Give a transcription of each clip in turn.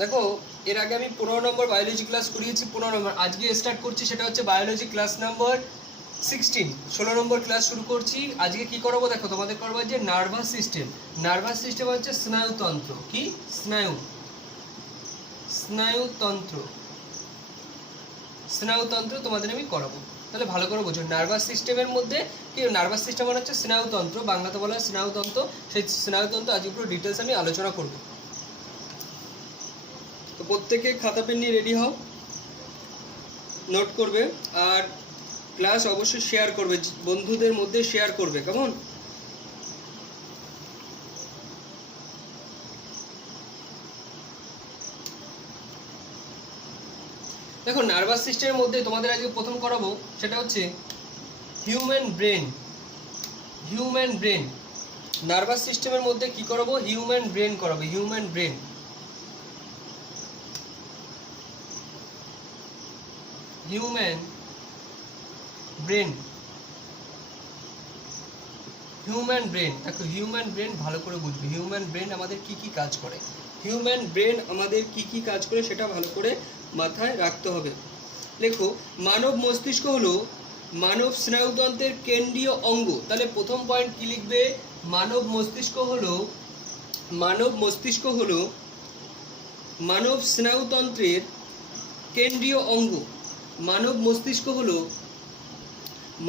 দেখো এর আগে আমি 15 নম্বর বায়োলজি ক্লাস করিয়েছি, 15 নম্বর আজকে স্টার্ট করছি, সেটা হচ্ছে বায়োলজি ক্লাস নাম্বার 16, 16 নম্বর ক্লাস শুরু করছি। আজকে কি করাবো দেখো, তোমাদের করবো যে নার্ভাস সিস্টেম। নার্ভাস সিস্টেম হচ্ছে স্নায়ুতন্ত্র। কি? স্নায়ুতন্ত্র। স্নায়ুতন্ত্র তোমাদের আমি করাবো। তাহলে ভালো করে বোঝো, নার্ভাস সিস্টেমের মধ্যে কি, নার্ভাস সিস্টেম মানে হচ্ছে স্নায়ুতন্ত্র, বাংলাতে বলা হয় স্নায়ুতন্ত্র। সেই স্নায়ুতন্ত্র আজকে পুরো ডিটেলস আমি আলোচনা করবো। তো প্রত্যেকে খাতা পেন নিয়ে রেডি হও, নোট করবে, আর ক্লাস অবশ্যই শেয়ার করবে, বন্ধুদের মধ্যে শেয়ার করবে। কেমন? দেখো নার্ভাস সিস্টেমের মধ্যে তোমাদের আজকে প্রথম করাবো সেটা হচ্ছে human brain. Human brain nervous সিস্টেমের মধ্যে কি করাবো? হিউম্যান ব্রেন করাবো। Human brain, human brain, human brain. দেখো হিউম্যান ব্রেন ভালো করে বুঝবে, হিউম্যান ব্রেন আমাদের কি কি কাজ করে, হিউম্যান ব্রেন আমাদের কি কি কাজ করে সেটা ভালো করে মাথায় রাখতে হবে। দেখো মানব মস্তিষ্ক হলো মানব স্নায়ুতন্ত্রের কেন্দ্রীয় অঙ্গ। তাহলে প্রথম পয়েন্ট কি লিখবে? মানব মস্তিষ্ক হলো, মানব মস্তিষ্ক হলো মানব স্নায়ুতন্ত্রের কেন্দ্রীয় অঙ্গ। মানব মস্তিষ্ক হলো,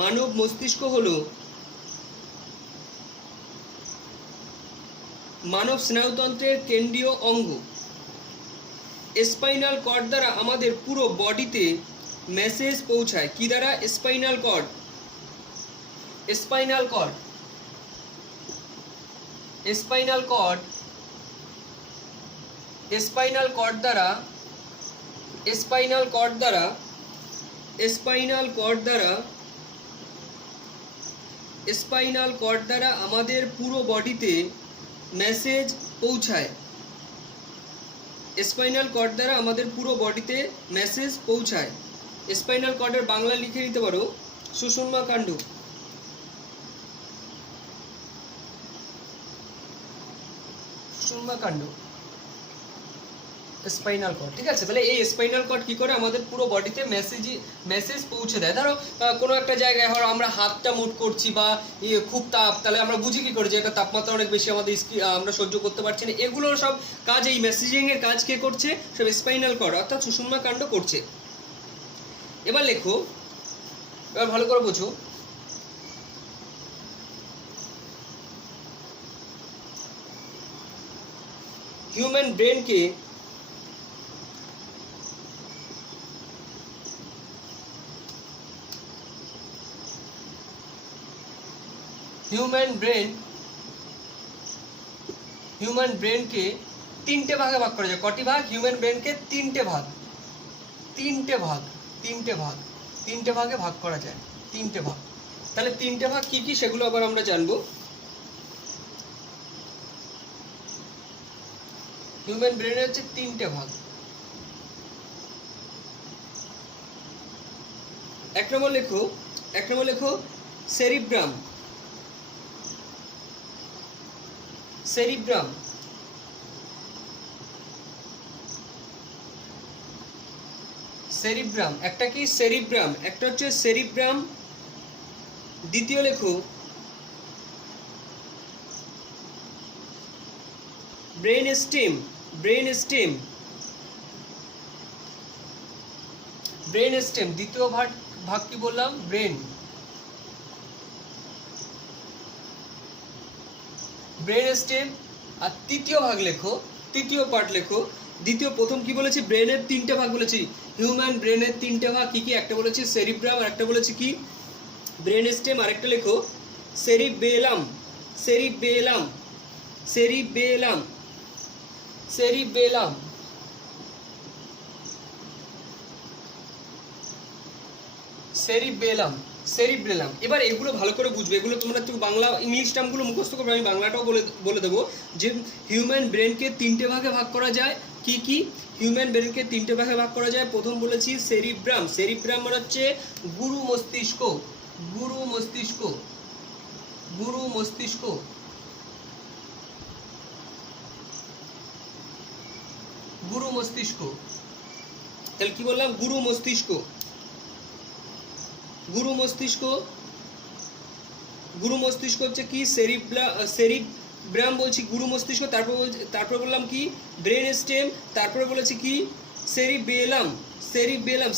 মানব মস্তিষ্ক হলো মানব স্নায়ুতন্ত্রের কেন্দ্রীয় অঙ্গ। স্পাইনাল কর্ড দ্বারা আমাদের পুরো বডিতে মেসেজ পৌঁছায়। কি দ্বারা? Spinal cord. Spinal cord, spinal cord, spinal cord দ্বারা, স্পাইনাল কর্ড দ্বারা, স্পাইনাল কর্ড দ্বারা, স্পাইনাল কর্ড দ্বারা আমাদের পুরো বডিতে মেসেজ পৌঁছায়। স্পাইনাল কর্ড দ্বারা আমাদের পুরো বডিতে মেসেজ পৌঁছায়। স্পাইনাল কর্ডের বাংলা লিখে নিতে পারো সুষুম্না কাণ্ড। সুষুম্না কাণ্ড, স্পাইনাল কর্ড। ঠিক আছে, তাহলে এই স্পাইনাল কর্ড কি করে? আমাদের পুরো বডিতে মেসেজ পৌঁছে দেয়। ধরো কোনো একটা জায়গায় ধরো আমরা হাতটা মুট করছি বা খুব তাপ, তাহলে আমরা বুঝি কি করে যে এটা তাপমাত্রা অনেক বেশি, আমাদের আমরা সহ্য করতে পারছি না। এগুলো সব কাজ, এই মেসেজিং এর কাজ কে করছে? সব স্পাইনাল কর্ড অর্থাৎ সুষুম্না কাণ্ড করছে। এবার লেখো, এবার ভালো করে বোঝো, হিউম্যান ব্রেনকে হিউম্যান ব্রেনকে তিনটে ভাগে ভাগ করা যায়। কটি ভাগ? হিউম্যান ব্রেনকে তিনটে ভাগ, তিনটে ভাগ, তিনটে ভাগ, তিনটে ভাগে ভাগ করা যায়, তিনটে ভাগ। তাহলে তিনটে ভাগ কি কি সেগুলো আবার আমরা জানবো। হিউম্যান ব্রেনের হচ্ছে তিনটে ভাগ। এক নম্বর লেখো, এক নম্বর লেখো সেরিব্রাম। সেরিব্রাম, সেরিব্রাম একটা কি? সেরিব্রাম একটা হচ্ছে সেরিব্রাম। দ্বিতীয় লেখো brain stem. Brain stem, brain stem দ্বিতীয় ভাগ। ভাগ কি বললাম? Brain, brain stem. আর তৃতীয় ভাগ লেখো, তৃতীয় পার্ট লেখো। দ্বিতীয়, প্রথম কি বলেছি? ব্রেনের তিনটে ভাগ বলেছি। হিউম্যান ব্রেনের তিনটে ভাগ কি কি? একটা বলেছি সেরিব্রাম, আর একটা বলেছি কি? Brain stem. আর একটা লেখো cerebellum. Cerebellum, cerebellum, cerebellum, cerebellum, cerebellum. এবার এগুলো ভালো করে বুঝবে, এগুলো তোমরা একটু বাংলা ইংলিশ টার্মগুলো মুখস্থ করবে, আমি বাংলাটাও বলে দেবো যে হিউম্যান ব্রেনকে তিনটে ভাগে ভাগ করা যায়। কি কি? হিউম্যান ব্রেনকে তিনটে ভাগে ভাগ করা যায়। প্রথম বলেছি সেরিব্রাম। সেরিব্রাম মানে হচ্ছে গুরু মস্তিষ্ক, গুরু মস্তিষ্ক, গুরু মস্তিষ্ক। গুরু মস্তিষ্ক। তাহলে কি বললাম? গুরু মস্তিষ্ক। গুরু মস্তিষ্ক, গুরু মস্তিষ্ক হচ্ছে কি সেরিব্রাম বলছি, গুরু মস্তিষ্ক। তারপর বললাম কি ব্রেন স্টেম, তারপরে বলেছি কি সেরিবেলাম।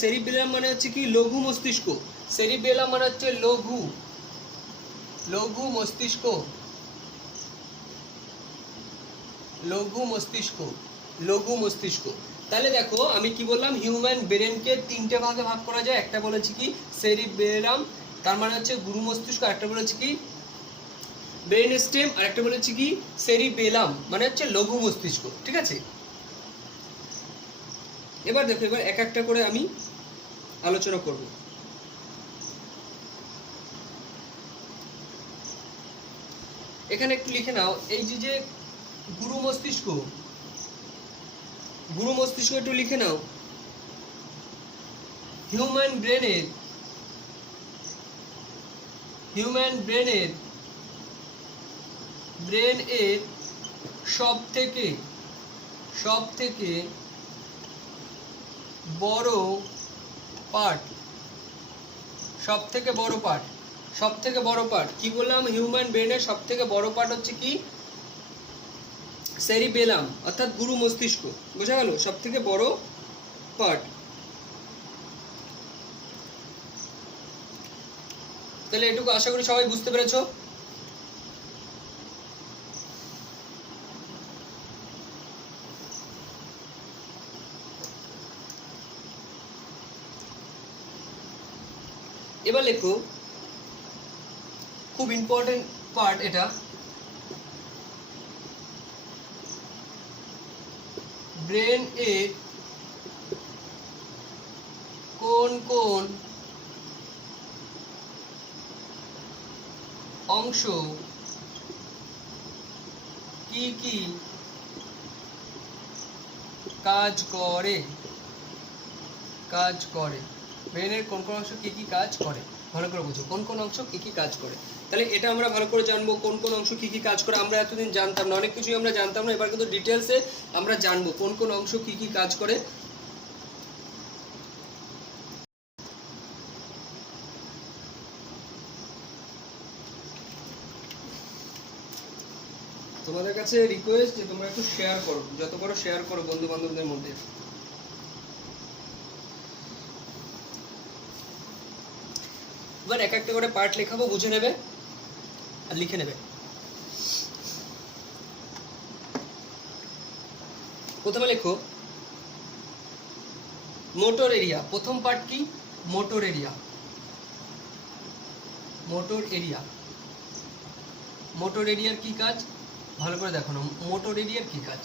সেরিবেলাম মানে হচ্ছে কি লঘু মস্তিষ্ক। সেরিবেলাম মানে হচ্ছে লঘু মস্তিষ্ক। লঘু মস্তিষ্ক। তাহলে দেখো আমি কি বললাম, হিউম্যান ব্রেনকে তিনটে ভাগে ভাগ করা যায়। একটা বলেছি কি সেরিবেলাম, তার মানে হচ্ছে গুরু মস্তিষ্ক। একটা বলেছি কি ব্রেন স্টেম, আর একটা বলেছি কি সেরিবেলাম মানে হচ্ছে লঘু মস্তিষ্ক। ঠিক আছে, এবার দেখো, এবার এক একটা করে আমি আলোচনা করব। এখানে একটু লিখে নাও, এই যে গুরু মস্তিষ্ক একটু লিখে নাও। হিউম্যান ব্রেনের সব থেকে বড় পার্ট কি বললাম? হিউম্যান ব্রেনের সব থেকে বড় পার্ট হচ্ছে কি সেরিবেলাম, অর্থাৎ গুরু মস্তিষ্ক। বোঝা গেল? সব থেকে বড় পার্ট। তাহলে এটুকু আশা করি সবাই বুঝতে পেরেছো। এবার লেখো, খুব ইম্পর্টেন্ট পার্ট এটা, ব্রেন এর কোন অংশ কি কাজ করে। ব্রেনের কোন অংশ কি কাজ করে, ভালো করে বুঝো। কোন অংশ কি কাজ করে, তাহলে এটা আমরা ভালো করে জানবো। কোন অংশ কি কাজ করে আমরা এতদিন জানতাম না, অনেক কিছুই আমরা জানতাম না। এবার কিন্তু ডিটেলসে আমরা জানবো কোন অংশ কি কাজ করে। তোমাদের কাছে রিকোয়েস্ট যে তোমরা একটু শেয়ার করো, যত পারো শেয়ার করো বন্ধু বান্ধবদের মধ্যে। এবার এক একটা করে পার্ট লেখাবো, বুঝে নেবে আর লিখে নেবে। প্রথমে লেখো মোটর এরিয়া। প্রথম পার্ট কি? Motor area. মোটর এরিয়ার কি কাজ, ভালো করে দেখো না। মোটর এরিয়ার কি কাজ?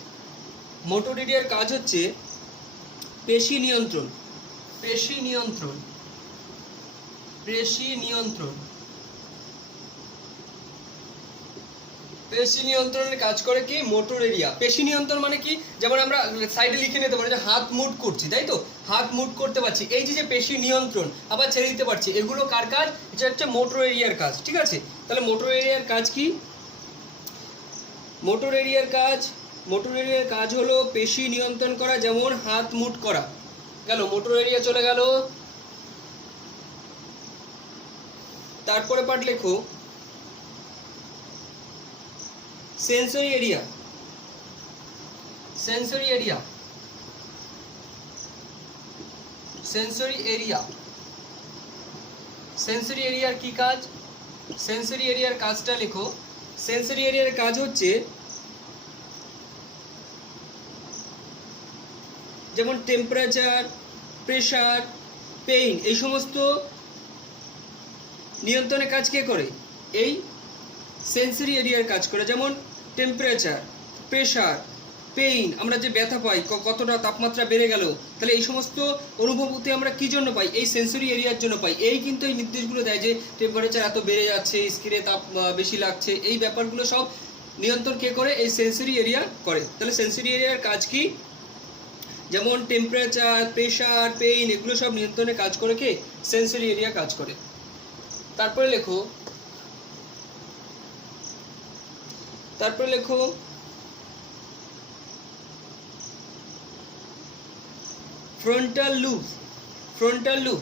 মোটর এরিয়ার কাজ হচ্ছে পেশি নিয়ন্ত্রণ। পেশি নিয়ন্ত্রণের কাজ করে কি মোটর এরিয়া। পেশি নিয়ন্ত্রণ মানে কি, যেমন আমরা সাইডে লিখে নিতে পারি যে হাত মুভ করছি, তাই তো, হাত মুভ করতে পারছি, এই যে পেশি নিয়ন্ত্রণ, আবার ছেড়ে দিতে পারছি, এগুলো কার কাজ? এটা হচ্ছে মোটর এরিয়ার কাজ। ঠিক আছে, তাহলে মোটর এরিয়ার কাজ কি? মোটর এরিয়ার কাজ হলো পেশি নিয়ন্ত্রণ করা, যেমন হাত মুভ করা। গেল, মোটর এরিয়া চলে গেল। তারপরে পার্ট লেখো সেন্সরি এরিয়া। সেন্সরি এরিয়ার কি কাজ? সেন্সরি এরিয়ার কাজটা লেখো। সেন্সরি এরিয়ার কাজ হচ্ছে যেমন টেম্পারেচার, প্রেসার, পেইন, এই সমস্ত নিয়ন্ত্রণের কাজ কে করে? এই সেন্সরি এরিয়ার কাজ করে। যেমন টেম্পারেচার, প্রেসার, পেইন, আমরা যে ব্যথা পাই, কতটা তাপমাত্রা বেড়ে গেল, তাহলে এই সমস্ত অনুভূতি আমরা কি জন্য পাই? এই সেন্সরি এরিয়ার জন্য পাই। এই কিন্তু এই নির্দেশগুলো দেয় যে টেম্পারেচার এত বেড়ে যাচ্ছে, স্কিনে তাপ বেশি লাগছে, এই ব্যাপারগুলো সব নিয়ন্ত্রণ কে করে? এই সেন্সরি এরিয়া করে। তাহলে সেন্সরি এরিয়ার কাজ কি? যেমন টেম্পারেচার, প্রেসার, পেইন, এগুলো সব নিয়ন্ত্রণে কাজ করে কে? সেন্সরি এরিয়া কাজ করে। তারপরে লেখো frontal lobe, frontal lobe,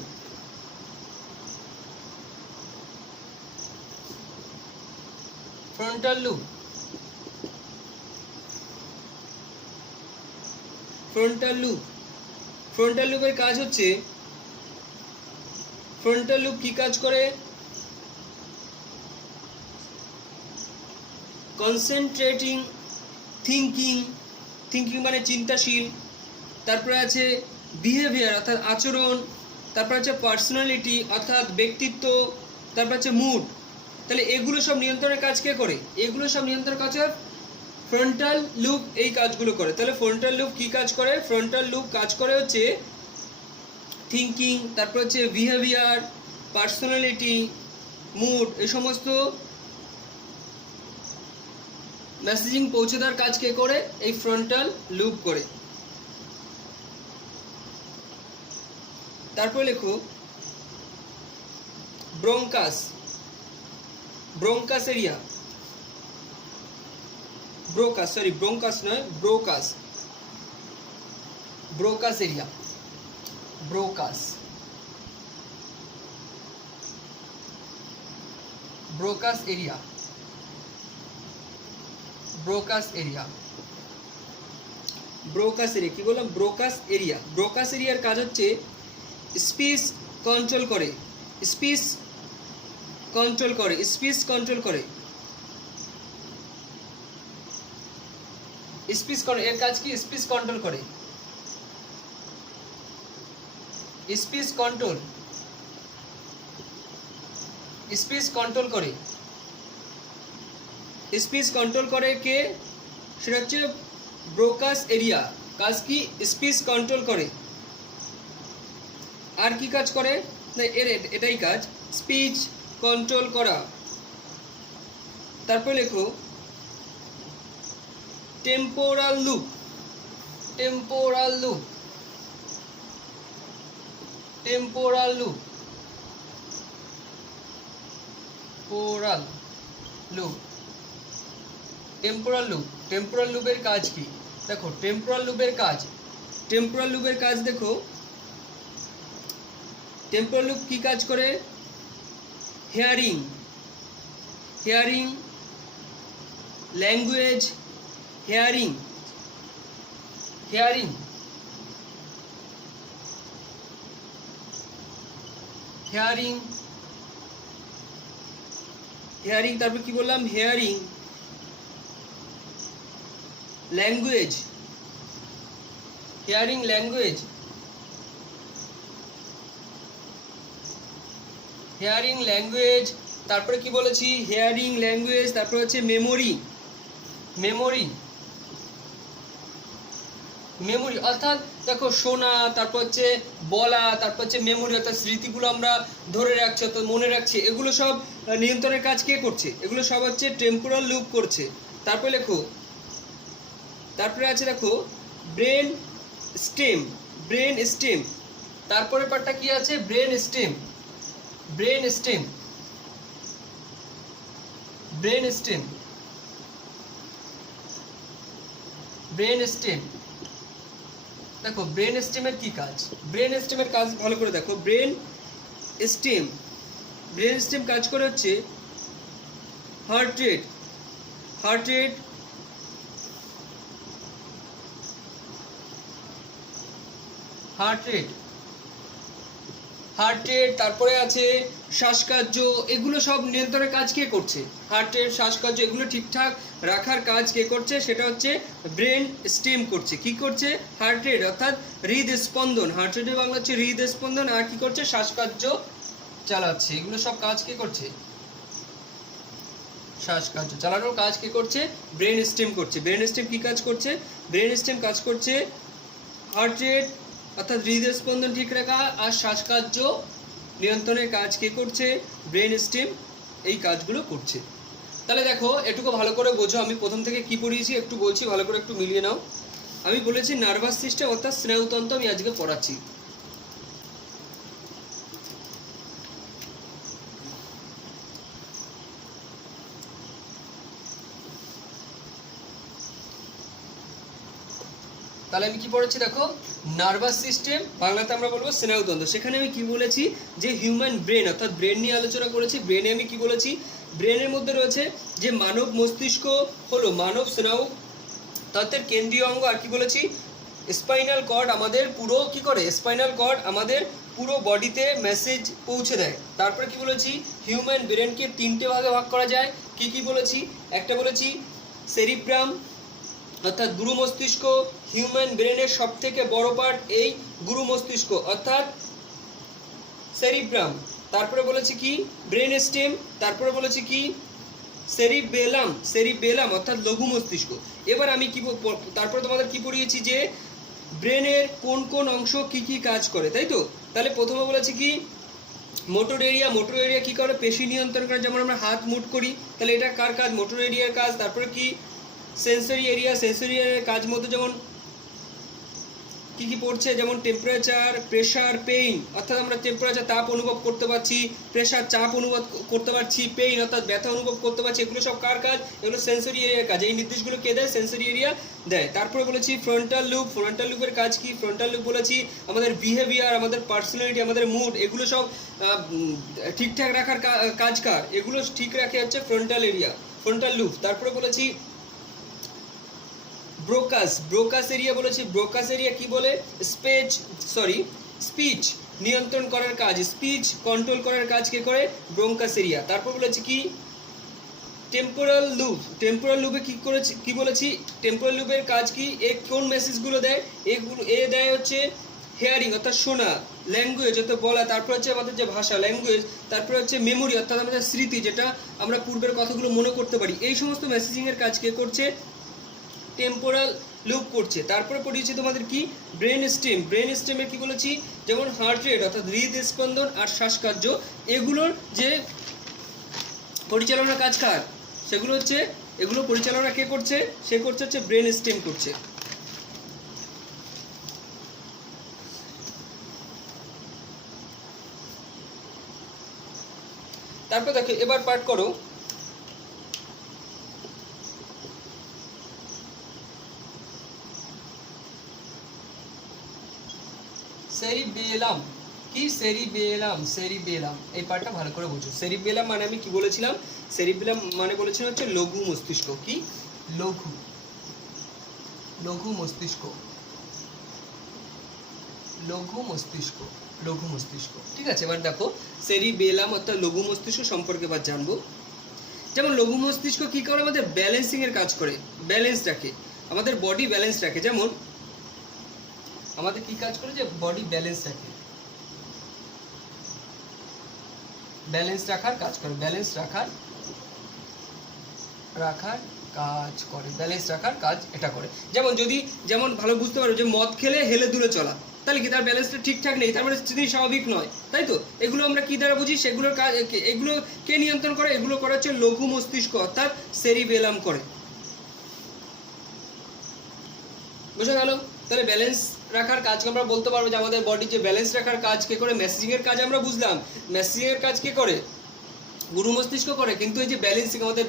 frontal lobe, frontal lobe, frontal লুবের কাজ হচ্ছে, ফ্রন্টাল লুব কি কাজ করে? কনসেন্ট্রেটিং, থিঙ্কিং, থিঙ্কিং মানে চিন্তাশীল, তারপরে আছে বিহেভিয়ার অর্থাৎ আচরণ, তারপর আছে পার্সোনালিটি অর্থাৎ ব্যক্তিত্ব, তারপর আছে মুড। তাহলে এগুলো সব নিয়ন্ত্রণের কাজ কে করে? এগুলো সব নিয়ন্ত্রণের কাজ ফ্রন্টাল লুব এই কাজগুলো করে। তাহলে ফ্রন্টাল লুব কি কাজ করে? ফ্রন্টাল লুব কাজ করে হচ্ছে থিঙ্কিং, তারপর হচ্ছে বিহেভিয়ার, পার্সোনালিটি, মুড, এই সমস্ত মেসেজিং পৌঁছে দেওয়ার কাজ কে করে? এই ফ্রন্টাল লুব করে। তারপর লেখো bronchus, bronchus area, Broca's, sorry bronchus নয়, Broca's, Broca's area, Broca's, Broca's area, Broca's area, Broca's area কি বললাম? Broca's area. ব্রোকাস এরিয়ার কাজ হচ্ছে স্পিচ কন্ট্রোল করে, স্পিচ কন্ট্রোল করে, স্পিচ কন্ট্রোল করে, স্পিচ করে। এর কাজ কি? স্পিচ কন্ট্রোল করে, স্পিচ কন্ট্রোল, স্পিচ কন্ট্রোল করে, স্পিচ কন্ট্রোল করে কে? সেটা হচ্ছে ব্রোকাস এরিয়া। কাজ কি? স্পিচ কন্ট্রোল করে। আর কি কাজ করে? না এর এটাই কাজ, স্পিচ কন্ট্রোল করা। তারপর লেখো temporal lobe, temporal lobe, temporal lobe, temporal lobe, temporal lobe. Temporal লুপের কাজ কি? দেখো টেম্পোরাল লুপের কাজ, টেম্পোরাল লুপের কাজ দেখো, টেম্পোরাল লুপ কি কাজ করে? Hearing, hearing, language, hearing, hearing, hearing, hearing, তারপর কি বললাম? Hearing, language, hearing, language, hearing, language, তারপরে কি বলেছি? হিয়ারিং, ল্যাঙ্গুয়েজ, তারপর হচ্ছে মেমোরি, মেমোরি, মেমোরি অর্থাৎ দেখো শোনা, তারপর হচ্ছে বলা, তারপর হচ্ছে মেমোরি অর্থাৎ স্মৃতিগুলো আমরা ধরে রাখছি অর্থাৎ মনে রাখছি, এগুলো সব নিয়ন্ত্রণের কাজ কে করছে? এগুলো সব হচ্ছে টেম্পোরাল লুপ করছে। তারপরে লেখো, তারপরে আছে দেখো ব্রেন স্টেম, ব্রেন স্টেম, তারপরে পার্টটা কি আছে? Brain stem, brain stem, brain stem, brain stem. দেখো ব্রেন স্টেমের কি কাজ? ব্রেন স্টেমের কাজ ভালো করে দেখো। ব্রেন স্টেম, ব্রেন স্টেম কাজ করে হচ্ছে heart rate, heart rate, heart rate, heart rate, তারপরে আছে শ্বাসকার্য, এগুলো সব নিয়ন্ত্রণের কাজ কে করছে? হার্ট রেট, শ্বাসকার্য এগুলো ঠিকঠাক রাখার কাজ কে করছে? সেটা হচ্ছে ব্রেন স্টেম করছে। কি করছে? হার্ট রেট অর্থাৎ হৃদস্পন্দন, হার্ট রেটের বাংলা হচ্ছে হৃদস্পন্দন, আর কি করছে? শ্বাসকার্য চালাচ্ছে। এগুলো সব কাজ কে করছে? শ্বাসকার্য চালানোর কাজ কে করছে? ব্রেন স্টেম করছে। ব্রেন স্টেম কি কাজ করছে? ব্রেন স্টেম কাজ করছে হার্ট রেট অর্থাৎ হৃদস্পন্দন ঠিক রাখা আর শ্বাসকার্য নিয়ন্ত্রণের কাজ কে করছে? ব্রেন স্টেম এই কাজগুলো করছে। তাহলে দেখো এটুকু ভালো করে বোঝো, আমি প্রথম থেকে কি পড়িয়েছি একটু বলছি, ভালো করে একটু মিলিয়ে নাও। আমি বলেছি নার্ভাস সিস্টেম অর্থাৎ স্নায়ুতন্ত্র আমি আজকে পড়াচ্ছি। তাহলে আমি কি পড়েছি দেখো, নার্ভাস সিস্টেম, বাংলাতে আমরা বলবো স্নায়ুতন্ত্র। সেখানে আমি কি বলেছি যে হিউম্যান ব্রেন, অর্থাৎ ব্রেন নিয়ে আলোচনা করেছি। ব্রেনে আমি কি বলেছি, ব্রেনের মধ্যে রয়েছে যে মানব মস্তিষ্ক হলো মানব স্নায়ু তন্ত্রের কেন্দ্রীয় অঙ্গ। আর কি বলেছি, স্পাইনাল কর্ড আমাদের পুরো কি করে, স্পাইনাল কর্ড আমাদের পুরো বডিতে মেসেজ পৌঁছে দেয়। তারপরে কি বলেছি, হিউম্যান ব্রেনকে 3টে ভাগে ভাগ করা যায়। কি কি বলেছি, একটা বলেছি সেরিব্রাম অর্থাৎ গুরু মস্তিষ্ক। হিউম্যান ব্রেনের সব থেকে বড় পার্ট এই গুরু মস্তিষ্ক অর্থাৎ সেরিব্রাম। তারপরে বলেছি কি ব্রেন স্টেম। তারপরে বলেছি কি সেরিবেলাম, সেরিবেলাম অর্থাৎ লঘু মস্তিষ্ক। এবার আমি কি তারপরে তোমাদের কি পড়িয়েছি যে ব্রেনের কোন কোন অংশ কি কি কাজ করে, তাই তো। তাহলে প্রথমে বলেছি কি মোটর এরিয়া। মোটর এরিয়া কি করে, পেশি নিয়ন্ত্রণ করে, যেমন আমরা হাত মুট করি, তাহলে এটা কার কাজ, মোটর এরিয়ার কাজ। তারপরে কি সেন্সরি এরিয়া, সেন্সরি এরিয়ার কাজ মধ্যে যেমন কি কি পড়ছে, যেমন টেম্পারেচার, প্রেশার, পেইন অর্থাৎ আমরা টেম্পারেচার তাপ অনুভব করতে পারছি, প্রেশার চাপ অনুভব করতে পারছি, পেইন অর্থাৎ ব্যথা অনুভব করতে পারছি, এগুলো সব কার কাজ, এগুলো সেন্সরি এরিয়ার কাজ। এই নির্দেশগুলো কে দেয়, সেন্সরি এরিয়া দেয়। তারপরে বলেছি ফ্রন্টাল লুপ। ফ্রন্টাল লুপের কাজ কি, ফ্রন্টাল লুপ বলেছি আমাদের বিহেভিয়ার, আমাদের পার্সোনালিটি, আমাদের মুড, এগুলো সব ঠিকঠাক রাখার কাজ কার, এগুলো ঠিক রাখে হচ্ছে ফ্রন্টাল এরিয়া, ফ্রন্টাল লুপ। তারপরে বলেছি ব্রোকাস। ব্রোকাস এরিয়া বলেছি, ব্রোকাস এরিয়া কি বলে, স্পিচ নিয়ন্ত্রণ করার কাজ, স্পিচ কন্ট্রোল করার কাজ কে করে, ব্রোঙ্কাস এরিয়া। তারপর বলেছি কি টেম্পোরাল লুপ। টেম্পোরাল লুপে কি করেছি, কি বলেছি, টেম্পোরাল লুপের কাজ কি, এ কোন মেসেজগুলো দেয়, এগুলো এ দেয় হচ্ছে হেয়ারিং অর্থাৎ শোনা, ল্যাঙ্গুয়েজ অর্থাৎ বলা, তারপর হচ্ছে আমাদের যে ভাষা ল্যাঙ্গুয়েজ, তারপর হচ্ছে মেমোরি অর্থাৎ আমাদের স্মৃতি, যেটা আমরা পূর্বের কথাগুলো মনে করতে পারি। এই সমস্ত মেসেজিংয়ের কাজ কে করছে, টেম্পোরাল লুপ করছে। তারপরে পড়িয়েছি তোমাদের কি ব্রেন স্টেম। ব্রেন স্টেমে কি বলেছি, যেমন হার্ট রেট অর্থাৎ হৃদস্পন্দন আর শ্বাসকার্য, এগুলোর যে পরিচালনা কাজ কার, সেগুলো হচ্ছে, এগুলো পরিচালনা কে করছে, সে করছে হচ্ছে ব্রেন স্টেম করছে। তারপর দেখো এবার পাঠ করো সেরিবেলাম। কি সেরিবেলাম, সেরিবেলাম এই পার্টটা ভালো করে বুঝো। সেরিবেলাম মানে আমি কি বলেছিলাম, সেরিবেলাম মানে বলেছিলাম হচ্ছে লঘু মস্তিষ্ক। কি লঘু, লঘু মস্তিষ্ক, লঘু মস্তিষ্ক, লঘু মস্তিষ্ক। ঠিক আছে, এবার দেখো সেরিবেলাম অর্থাৎ লঘু মস্তিষ্ক সম্পর্কে এবার জানবো। যেমন লঘু মস্তিষ্ক কি করে, আমাদের ব্যালেন্সিং এর কাজ করে, ব্যালেন্স রাখে, আমাদের বডি ব্যালেন্স রাখে। যেমন আমাদের কি কাজ করে, যে বডি ব্যালেন্স রাখে, ব্যালেন্স রাখার কাজ করে, ব্যালেন্স রাখার রাখার কাজ করে, ব্যালেন্স রাখার কাজ এটা করে। যেমন যদি, যেমন ভালো বুঝতে পারো যে মদ খেলে হেলে দূরে চলা, তাহলে কি তার ব্যালেন্সটা ঠিকঠাক নেই, তার মানে স্থিতি স্বাভাবিক নয়, তাই তো। এগুলো আমরা কি দ্বারা বুঝি, সেগুলোর কাজ, এগুলো কে নিয়ন্ত্রণ করে, এগুলো করা হচ্ছে লঘু মস্তিষ্ক অর্থাৎ সেরিবেলাম করে। বুঝা গেল। তাহলে ব্যালেন্স রাখার কাজ আমরা বলতে পারবো যে আমাদের বডি যে ব্যালেন্স রাখার কাজ কে করে, মেসেজিং এর কাজ আমরা বুঝলাম, মেসেজিং এর কাজ কে করে, গুরু মস্তিষ্ক করে। কিন্তু এই যে ব্যালেন্সিং, আমাদের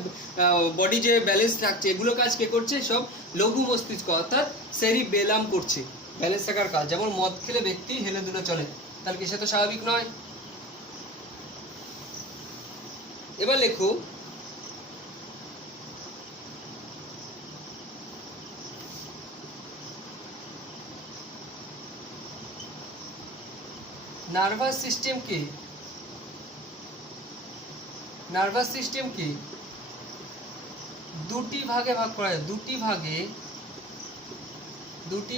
বডি যে ব্যালেন্স রাখছে, এগুলো কাজ কে করছে, সব লঘু মস্তিষ্ক অর্থাৎ সেরিবেলাম করছে ব্যালেন্স রাখার কাজ। যেমন মদ খেলে ব্যক্তি হেলে দুলে চলে, তাহলে কি সে তো স্বাভাবিক নয়। এবার লেখো নার্ভাস সিস্টেমকে, নার্ভাস সিস্টেমকে দুটি ভাগে ভাগ করা যায়, দুটি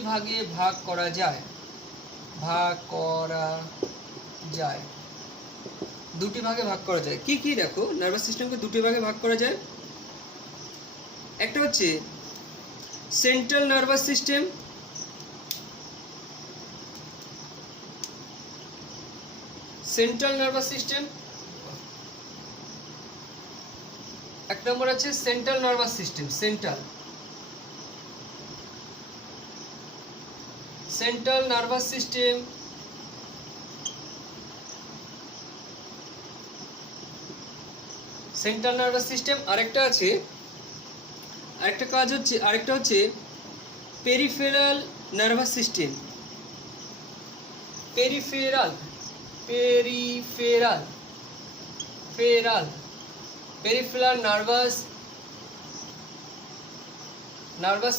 ভাগে ভাগ করা যায়, ভাগ করা যায়, দুটি ভাগে ভাগ করা যায়। কি কি দেখো, নার্ভাস সিস্টেমকে দুটি ভাগে ভাগ করা যায়। একটা হচ্ছে central nervous system, central nervous system, এক নম্বর আছে central nervous system, central, central nervous system. Central nervous system. আরেকটা আছে, আরেকটা কাজ হচ্ছে, আরেকটা হচ্ছে peripheral nervous system, peripheral peripheral Feral peripheral nervous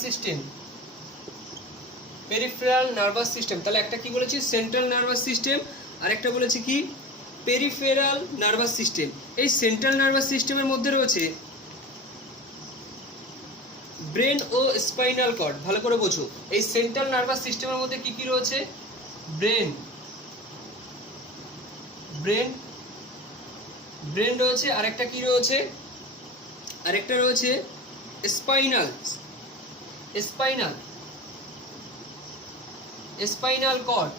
system, peripheral nervous system. তাহলে একটা কি বলেছি সেন্ট্রাল নার্ভাস সিস্টেম, আর একটা বলেছি কি পেরিফেরাল নার্ভাস সিস্টেম। এই সেন্ট্রাল নার্ভাস সিস্টেমের মধ্যে রয়েছে ব্রেন ও স্পাইনাল কর্ড। ভালো করে বোঝো, এই সেন্ট্রাল নার্ভাস সিস্টেমের মধ্যে কি কি রয়েছে, ব্রেন ব্রেন ব্রেন রয়েছে, আরেকটা কি রয়েছে, আরেকটা রয়েছে স্পাইনাল স্পাইনাল স্পাইনাল কর্ড।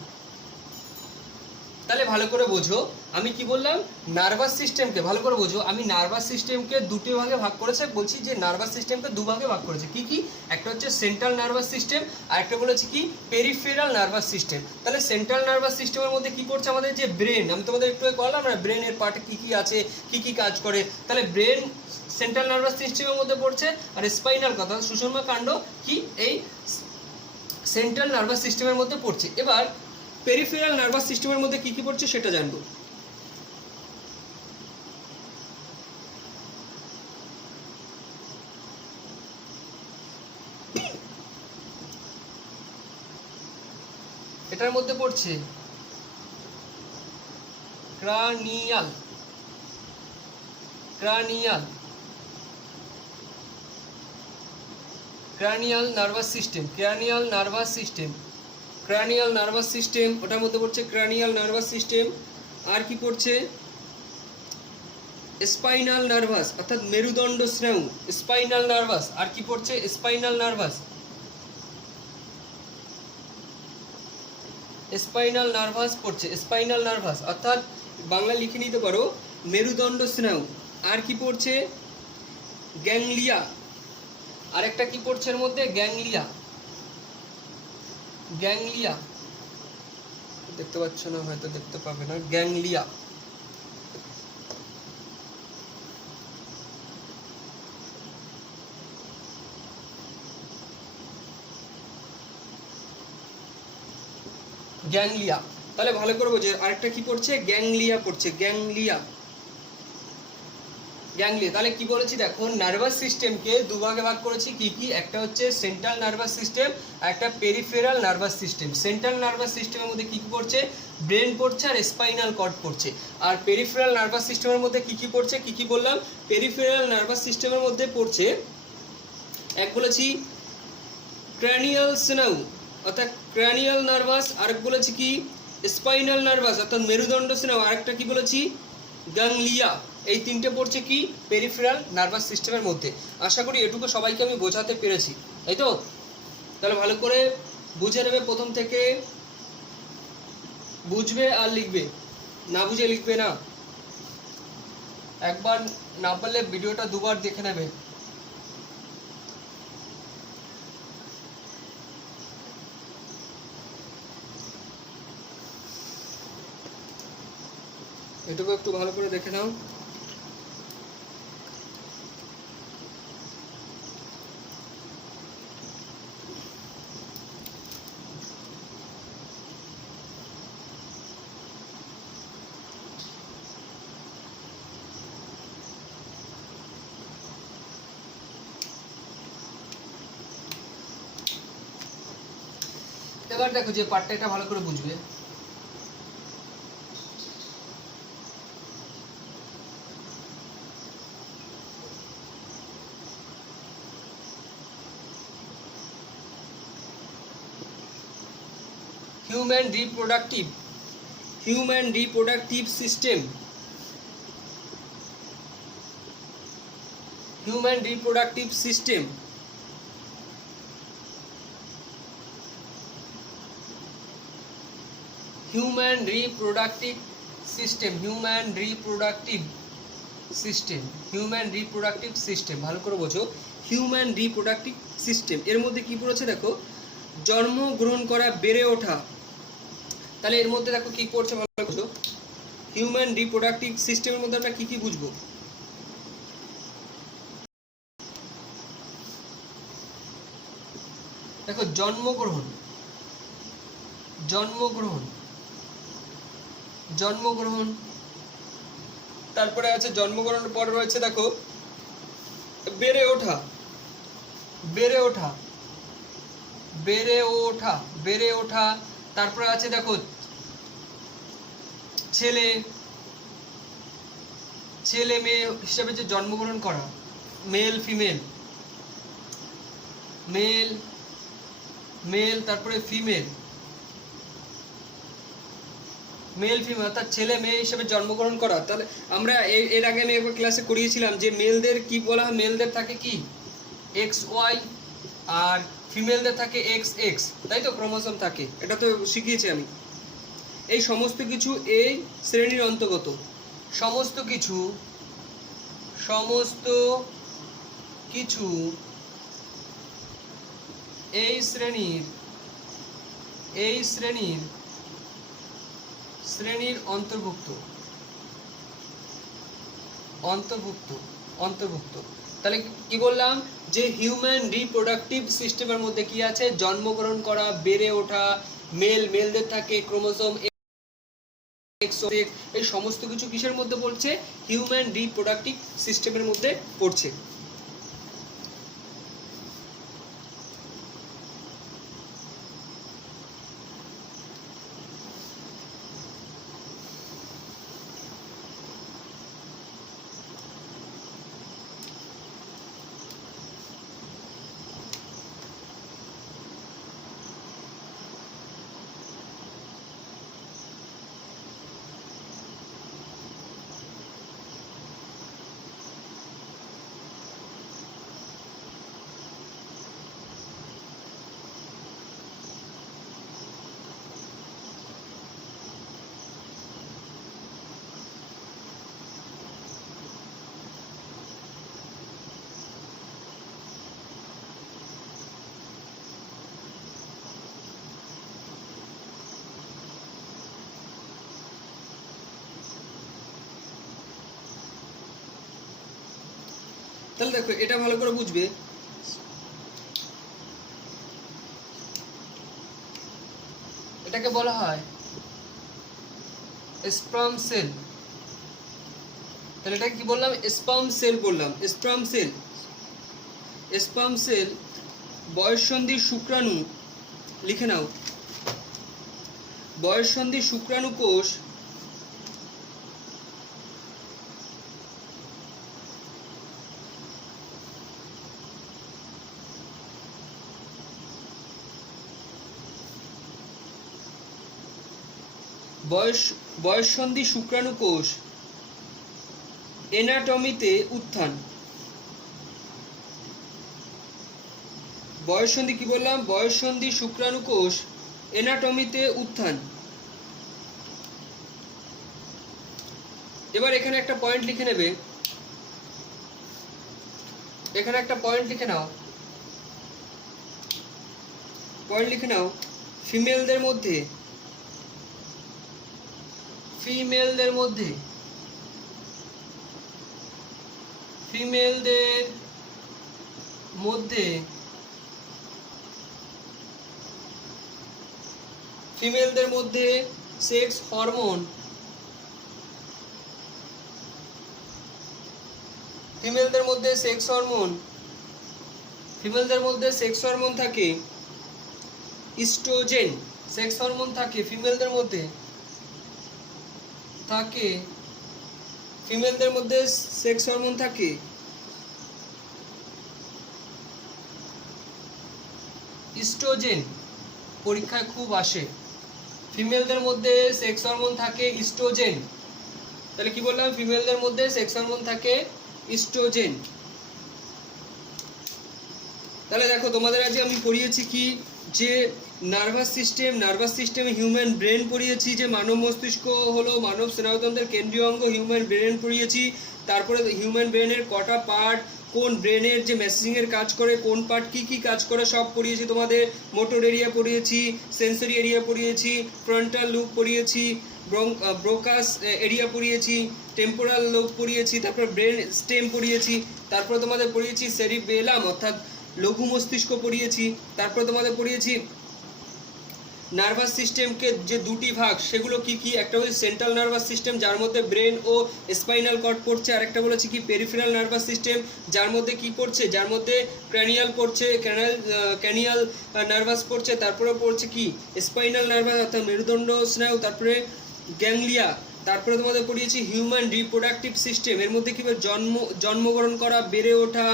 তাহলে ভালো করে বোঝো আমি কি বললাম, নার্ভাস সিস্টেমকে ভালো করে বোঝো, আমি নার্ভাস সিস্টেমকে দুটো ভাগে ভাগ করেছে, বলছি যে নার্ভাস সিস্টেমকে দুভাগে ভাগ করেছে। কি কি, একটা হচ্ছে সেন্ট্রাল নার্ভাস সিস্টেম, আর একটা বলেছি কি পেরিফেরাল নার্ভাস সিস্টেম। তাহলে সেন্ট্রাল নার্ভাস সিস্টেমের মধ্যে কি পড়ছে, আমাদের যে ব্রেন, আমি তোমাদের একটু বললাম না ব্রেনের পার্টে কি কি আছে, কি কি কাজ করে। তাহলে ব্রেন সেন্ট্রাল নার্ভাস সিস্টেমের মধ্যে পড়ছে, আর স্পাইনাল কথা সুষুম্না কাণ্ড কি এই সেন্ট্রাল নার্ভাস সিস্টেমের মধ্যে পড়ছে। এবার পেরিফেরাল নার্ভাস সিস্টেমের মধ্যে কি কি পড়ছে সেটা জানবো। এটার মধ্যে পড়ছে cranial cranial cranial nervous system, cranial nervous system, cranial nervous system, ওটার মধ্যে পড়ছে ক্রানিয়াল নার্ভাস সিস্টেম। আর কি পড়ছে স্পাইনাল নার্ভাস অর্থাৎ মেরুদণ্ড স্নায়ু, স্পাইনাল নার্ভাস। আর কি পড়ছে স্পাইনাল নার্ভাস, স্পাইনাল নার্ভাস পড়ছে, স্পাইনাল নার্ভাস অর্থাৎ বাংলা লিখে নিতে পারো মেরুদণ্ড স্নায়ু। আর কি পড়ছে গ্যাংলিয়া, আরেকটা কি পড়ছে এর মধ্যে গ্যাংলিয়া, গ্যাংলিয়া দেখতে পাচ্ছ না, হয়তো দেখতে পাবে না, গ্যাংলিয়া। গ্যাংলিয়া, তাহলে ভালো করে বোঝো আরেকটা কি পড়ছে গ্যাংলিয়া পড়ছে, গ্যাংলিয়া গ্যাংলিয়া। তাহলে কি বলেছি দেখো, নার্ভাস সিস্টেমকে দুভাগে ভাগ করেছি। কি কি, একটা হচ্ছে সেন্ট্রাল নার্ভাস সিস্টেম আর একটা peripheral nervous system. Central nervous সিস্টেমের মধ্যে কি কি পড়ছে, ব্রেন পড়ছে আর স্পাইনাল কর্ড পড়ছে। আর পেরিফেরাল নার্ভাস সিস্টেমের মধ্যে কি কি পড়ছে, কি কি বললাম, পেরিফেরাল নার্ভাস সিস্টেমের মধ্যে পড়ছে এক বলেছি ক্র্যানিয়াল স্নায়ু অর্থাৎ ক্র্যানিয়াল নার্ভাস, আরেক বলেছি কি স্পাইনাল নার্ভাস অর্থাৎ মেরুদণ্ড স্নায়ু, আরেকটা কি বলেছি গ্যাংলিয়া। এই তিনটে পড়ছে কি পেরিফেরাল নার্ভাস সিস্টেমের মধ্যে। আশা করি এটুকু সবাইকে আমি বোঝাতে পেরেছি, তাই তো? তাহলে ভালো করে বুঝে নেবে, প্রথম থেকে বুঝবে আর লিখবে, না বুঝে লিখবে না। একবার না পারলে ভিডিওটা দুবার দেখে নেবে। এটুকু একটু ভালো করে দেখে নাও। এবার দেখো যে পার্টটা, এটা ভালো করে বুঝবে। Human reproductive system, human reproductive system, human reproductive system, human reproductive system, human reproductive system. ভালো করে বোঝো, হিউম্যান রিপ্রোডাক্টিভ সিস্টেম এর মধ্যে কি পড়েছে দেখো, জন্মগ্রহণ করা, বেড়ে ওঠা। তাহলে এর মধ্যে দেখো কি পড়ছে, ভালো করে বোঝো। হিউম্যান রিপ্রোডাক্টিভ সিস্টেমের মধ্যে আমরা কি কি বুঝবো, দেখো জন্মগ্রহণ, জন্মগ্রহণ, জন্মগ্রহণ। তারপরে আছে জন্মগ্রহণের পর রয়েছে দেখো বেড়ে ওঠা, বেড়ে ওঠা, বেড়ে ওঠা, বেড়ে ওঠা। তারপরে আছে দেখো ছেলে, ছেলে মেয়ে হিসেবে যে জন্মগ্রহণ করা, মেল ফিমেল, মেল মেল, তারপরে ফিমেল, মেল ফিমেল অর্থাৎ ছেলে মেয়ে হিসেবে জন্মগ্রহণ করা। তাহলে আমরা এর আগে আমি একবার ক্লাসে করিয়েছিলাম যে মেলদের কি বলা হয়, মেলদের থাকে কি এক্স ওয়াই, আর ফিমেলদের থাকে এক্স এক্স, তাই তো, ক্রোমোসোম থাকে, এটা তো শিখিয়েছি আমি। এই সমস্ত কিছু এই শ্রেণীর অন্তর্গত, সমস্ত কিছু, সমস্ত কিছু এই শ্রেণীর, এই শ্রেণীর, শ্রেণীর অন্তর্ভুক্ত, অন্তর্ভুক্ত, অন্তর্ভুক্ত। তাহলে কি বললাম যে হিউম্যান রিপ্রোডাক্টিভ সিস্টেমের মধ্যে কি আছে, জন্মগ্রহণ করা, বেড়ে ওঠা, মেল, মেলদের থাকে ক্রোমোসোম এক্স, এই সমস্ত কিছু কিসের মধ্যে পড়ছে, হিউম্যান রিপ্রোডাক্টিভ সিস্টেমের মধ্যে পড়ছে। তাহলে দেখো এটা ভালো করে বুঝবে, এটাকে বলা হয় স্পার্ম সেল। তাহলে এটাকে কি বললাম, স্পার্ম সেল বললাম, স্পার্ম সেল। স্পার্ম সেল বয়ঃসন্ধি শুক্রাণু, লিখে নাও, বয়ঃসন্ধি শুক্রাণু কোষ বয়ঃসন্ধি শুক্রাণু কোষ এনাটমিতে উত্থান। বয়ঃসন্ধি কি বললাম, বয়ঃসন্ধি শুক্রাণু কোষ এনাটমিতে উত্থান। এবার এখানে একটা পয়েন্ট লিখে নেবে, এখানে একটা পয়েন্ট লিখে নাও, পয়েন্ট লিখে নাও, ফিমেলদের মধ্যে, ফিমেলদের মধ্যে, ফিমেলদের মধ্যে, ফিমেলদের মধ্যে সেক্স হরমোন, ফিমেলদের মধ্যে সেক্স হরমোন, ফিমেলদের মধ্যে সেক্স হরমোন থাকে ইস্ট্রোজেন, সেক্স হরমোন থাকে ফিমেলদের মধ্যে, থাকে ফিমেলদের মধ্যে সেক্স হরমোন থাকে ইস্ট্রোজেন, পরীক্ষায় খুব আসে, ফিমেলদের মধ্যে সেক্স হরমোন থাকে ইস্ট্রোজেন। তাহলে কি বললাম, ফিমেলদের মধ্যে সেক্স হরমোন থাকে ইস্ট্রোজেন। তাহলে দেখো তোমাদের আজকে আমি পড়িয়েছি কি, যে নার্ভাস সিস্টেম, নার্ভাস সিস্টেমে হিউম্যান ব্রেন পড়িয়েছি, যে মানব মস্তিষ্ক হলো মানব স্নায়ুতন্ত্রের কেন্দ্রীয় অঙ্গ, হিউম্যান ব্রেন পড়িয়েছি। তারপরে হিউম্যান ব্রেনের কটা পার্ট, কোন ব্রেনের যে মেসেজিংয়ের কাজ করে, কোন পার্ট কি কি কাজ করে সব পড়িয়েছি তোমাদের। মোটর এরিয়া পড়িয়েছি, সেন্সরি এরিয়া পড়িয়েছি, ফ্রন্টাল লুব পড়িয়েছি, ব্রোকাস এরিয়া পড়িয়েছি, টেম্পোরাল লোব পড়িয়েছি, তারপর ব্রেন স্টেম পড়িয়েছি, তারপরে তোমাদের পড়িয়েছি সেরিবেলাম অর্থাৎ লঘু মস্তিষ্ক পড়িয়েছি, তারপরে তোমাদের পড়িয়েছি নার্ভাস সিস্টেমকে যে দুটি ভাগ সেগুলো কি কি, একটা হচ্ছে সেন্ট্রাল নার্ভাস সিস্টেম যার মধ্যে ব্রেন ও স্পাইনাল কর্ড পড়ছে, আর একটা বলেছি কি পেরিফেরাল নার্ভাস সিস্টেম যার মধ্যে কি পড়ছে, যার মধ্যে ক্র্যানিয়াল পড়ছে, ক্র্যানিয়াল নার্ভাস পড়ছে, তারপরে পড়ছে কি স্পাইনাল নার্ভাস অর্থাৎ মেরুদণ্ড স্নায়ু, তারপরে গ্যাংলিয়া, তারপরে তোমাদের পড়িয়েছি হিউম্যান রিপ্রোডাক্টিভ সিস্টেম, এর মধ্যে কীভাবে জন্মগ্রহণ করা, বেড়ে ওঠা,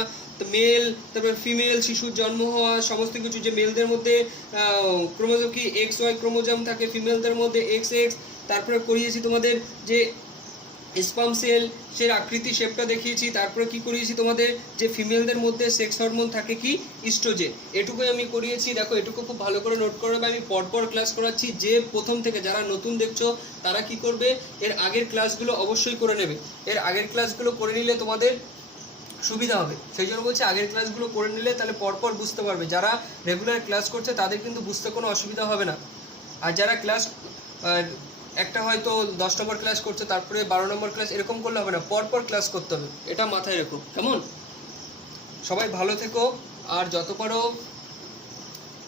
মেল, তারপর ফিমেল, শিশুর জন্ম হওয়া, সমস্ত কিছু, যে মেলদের মধ্যে ক্রোমোজোম কি এক্স ওয়াই ক্রোমোজোম থাকে, ফিমেলদের মধ্যে এক্স এক্স, তারপরে করিয়েছি তোমাদের যে স্পাম সেল সে আকৃতি শেপটা দেখিয়েছি, তারপরে কি করিয়েছি তোমাদের যে ফিমেলদের মধ্যে সেক্স হরমোন থাকে কি ইস্ট্রোজেন, এটুকুই আমি করিয়েছি। দেখো এটুকু খুব ভালো করে নোট করে নেবে, আমি পরপর ক্লাস করাচ্ছি, যে প্রথম থেকে যারা নতুন দেখছো তারা কি করবে এর আগের ক্লাসগুলো অবশ্যই করে নেবে, এর আগের ক্লাসগুলো করে নিলে তোমাদের সুবিধা হবে, সেই জন্য বলছি আগের ক্লাসগুলো করে নিলে তাহলে পরপর বুঝতে পারবে, যারা রেগুলার ক্লাস করছে তাদের কিন্তু বুঝতে কোনো অসুবিধা হবে না, আর যারা ক্লাস একটা হয়তো 10 নম্বর ক্লাস করছে তারপরে 12 নম্বর ক্লাস এরকম করলে হবে না, পরপর ক্লাস করতে হবে, এটা মাথায় রেখো কেমন। সবাই ভালো থেকো, আর যত পারো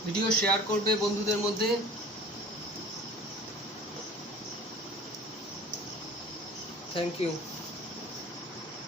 ভিডিও শেয়ার করবে বন্ধুদের মধ্যে। Thank you.